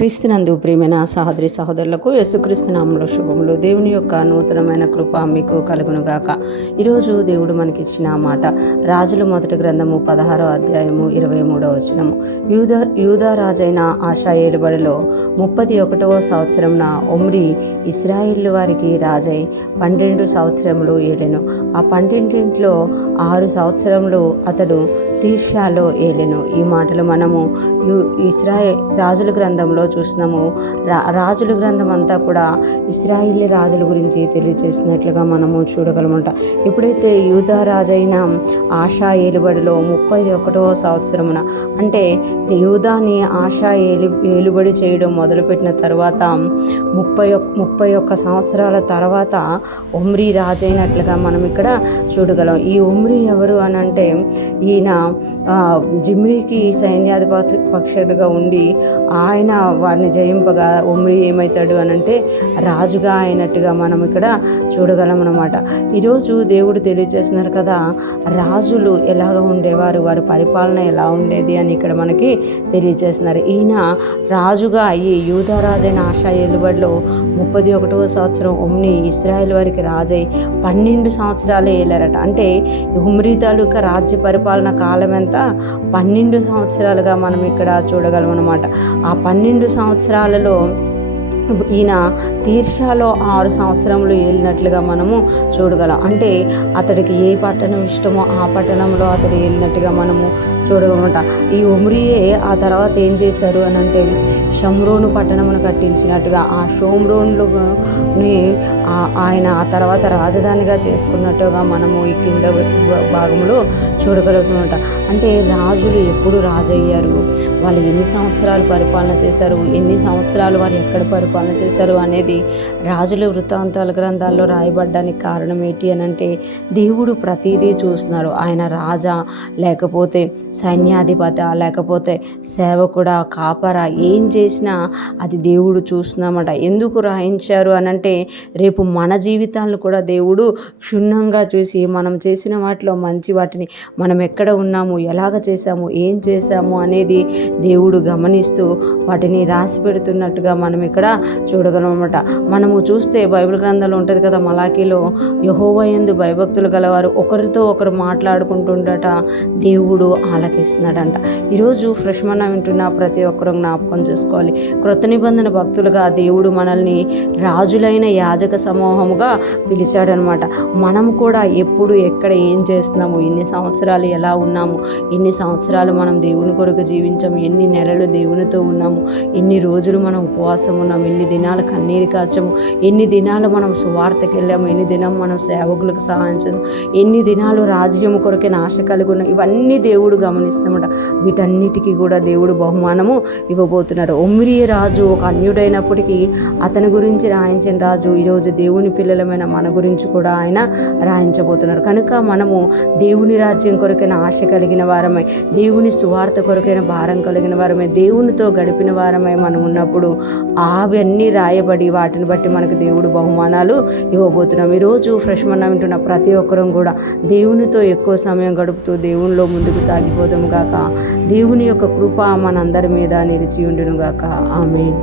క్రీస్తునందు ప్రియమైన సహోదరి సహోదరులకు యేసుక్రీస్తు నామములో శుభములు. దేవుని యొక్క నూతనమైన కృప మీకు కలుగునుగాక. ఈరోజు దేవుడు మనకిచ్చిన మాట రాజుల మొదటి గ్రంథము 16వ అధ్యాయము 23వ వచనము. యూదా రాజైన ఆషా ఏలుబడిలో 31వ సంవత్సరంన ఒమ్రి ఇశ్రాయేలు వారికి రాజై 12 సంవత్సరములు ఏలెను. ఆ 12 6 సంవత్సరములు అతడు తీర్షాలో ఏలెను. ఈ మాటలు మనము రాజుల గ్రంథంలో చూసినాము. రాజుల గ్రంథం అంతా కూడా ఇశ్రాయేలీ రాజుల గురించి తెలియజేసినట్లుగా మనము చూడగలమంట. ఎప్పుడైతే యూదా రాజైన ఆషా ఏలుబడిలో 31వ సంవత్సరమున, అంటే యూదాని ఆషా ఏలుబడి చేయడం మొదలుపెట్టిన తర్వాత 31 సంవత్సరాల తర్వాత ఒమ్రీ రాజైనట్లుగా మనం ఇక్కడ చూడగలం. ఈ ఒమ్రీ ఎవరు అని అంటే, ఈయన జిమ్రీకి సైన్యాధిపతి పక్షుడుగా ఉండి ఆయన వారిని జయింపగా ఒమ్రీ ఏమవుతాడు అని అంటే రాజుగా అయినట్టుగా మనం ఇక్కడ చూడగలం అన్నమాట. ఈరోజు దేవుడు తెలియజేస్తున్నారు కదా, రాజులు ఎలాగ ఉండేవారు, వారి పరిపాలన ఎలా ఉండేది అని ఇక్కడ మనకి తెలియజేస్తున్నారు. ఈయన రాజుగా ఈ యూదా రాజైన ఆషా ఏలుబడిలో 31వ సంవత్సరం ఒమ్రీ ఇశ్రాయేల్ వారికి రాజై 12 సంవత్సరాలే ఏలారట. అంటే ఒమ్రీ తాలూకా రాజ్య పరిపాలన కాలం ఎంత? 12 సంవత్సరాలుగా మనం ఇక్కడ చూడగలం అన్నమాట. ఆ 12 సంవత్సరాలలో ఈయన తీర్షాలో 6 సంవత్సరములు ఏలినట్లుగా మనము చూడగలం. అంటే అతడికి ఏ పట్టణం ఇష్టమో ఆ పట్టణంలో అతడు ఏలినట్టుగా మనము చూడగలమట. ఈ ఒమ్రీయే ఆ తర్వాత ఏం చేశారు అని అంటే షమ్రోను పట్టణమును కట్టించినట్టుగా ఆ షోమ్రోన్లోని ఆయన ఆ తర్వాత రాజధానిగా చేసుకున్నట్టుగా మనము ఈ కింద భాగంలో చూడగలుగుతామట. అంటే రాజులు ఎప్పుడు రాజయ్యారు, వాళ్ళు ఎన్ని సంవత్సరాలు పరిపాలన చేశారు, ఎన్ని సంవత్సరాలు వారు ఎక్కడ పరిపాలన చేశారు అనేది రాజుల వృత్తాంతాల గ్రంథాల్లో రాయబడ్డానికి కారణం ఏంటి అని అంటే, దేవుడు ప్రతిదీ చూస్తున్నారు. ఆయన రాజా లేకపోతే సైన్యాధిపతి లేకపోతే సేవకుడా కాపరా ఏం చేసినా అది దేవుడు చూస్తున్నామట. ఎందుకు రాయించారు అని అంటే, రేపు మన జీవితాలను కూడా దేవుడు క్షుణ్ణంగా చూసి మనం చేసిన వాటిలో మంచి వాటిని మనం ఎక్కడ ఉన్నాము, ఎలాగ చేశాము, ఏం చేశాము అనేది దేవుడు గమనిస్తూ వాటిని రాసి పెడుతున్నట్టుగా మనం ఇక్కడ చూడగలమన్నమాట. మనము చూస్తే బైబిల్ గ్రంథంలో ఉంటుంది కదా, మలాకీలో యెహోవా యందు భయభక్తులు గలవారు ఒకరితో ఒకరు మాట్లాడుకుంటుండట దేవుడు ఆలకిస్తున్నాడంట. ఈరోజు ఫ్రెష్ మన్నా వింటున్న ప్రతి ఒక్కరూ జ్ఞాపకం చేసుకోవాలి, క్రొత్త నిబంధన భక్తులుగా దేవుడు మనల్ని రాజులైన యాజక సమూహముగా పిలిచాడనమాట. మనం కూడా ఎప్పుడు ఎక్కడ ఏం చేస్తున్నాము, ఎన్ని సంవత్సరాలు ఎలా ఉన్నాము, ఎన్ని సంవత్సరాలు మనం దేవుని కొరకు జీవించాము, ఎన్ని నెలలు దేవునితో ఉన్నాము, ఎన్ని రోజులు మనం ఉపవాసం ఉన్నాము, ఎన్ని దినాలు కన్నీరు కాచాము, ఎన్ని దినాలు మనం సువార్తకి వెళ్ళాము, ఎన్ని దినం మనం సేవకులకు సహాయం చేసాము, ఎన్ని దినాలు రాజ్యం కొరకే ఆశ కలిగి ఉన్నాం. ఇవన్నీ దేవుడు గమనిస్తామట. వీటన్నిటికీ కూడా దేవుడు బహుమానము ఇవ్వబోతున్నాడు. ఒమ్రీ రాజు ఒక అన్యుడైనప్పటికీ అతని గురించి రాయించిన రాజు ఈరోజు దేవుని పిల్లలమైన మన గురించి కూడా ఆయన రాయించబోతున్నారు. కనుక మనము దేవుని రాజ్యం కొరకైన ఆశ కలిగిన వారమై, దేవుని సువార్త కొరకైన భారం కలిగిన వారమై, దేవునితో గడిపిన వారమై మనం ఉన్నప్పుడు అవన్నీ రాయబడి వాటిని బట్టి మనకు దేవుడు బహుమానాలు ఇవ్వబోతున్నాం. ఈరోజు ఫ్రెష్ మన్నా వింటున్న ప్రతి ఒక్కరం కూడా దేవునితో ఎక్కువ సమయం గడుపుతూ దేవునిలో ముందుకు సాగిపోదాము గాక. దేవుని యొక్క కృప మనందరి మీద నిలిచి ఉండును గాక. ఆమేన్.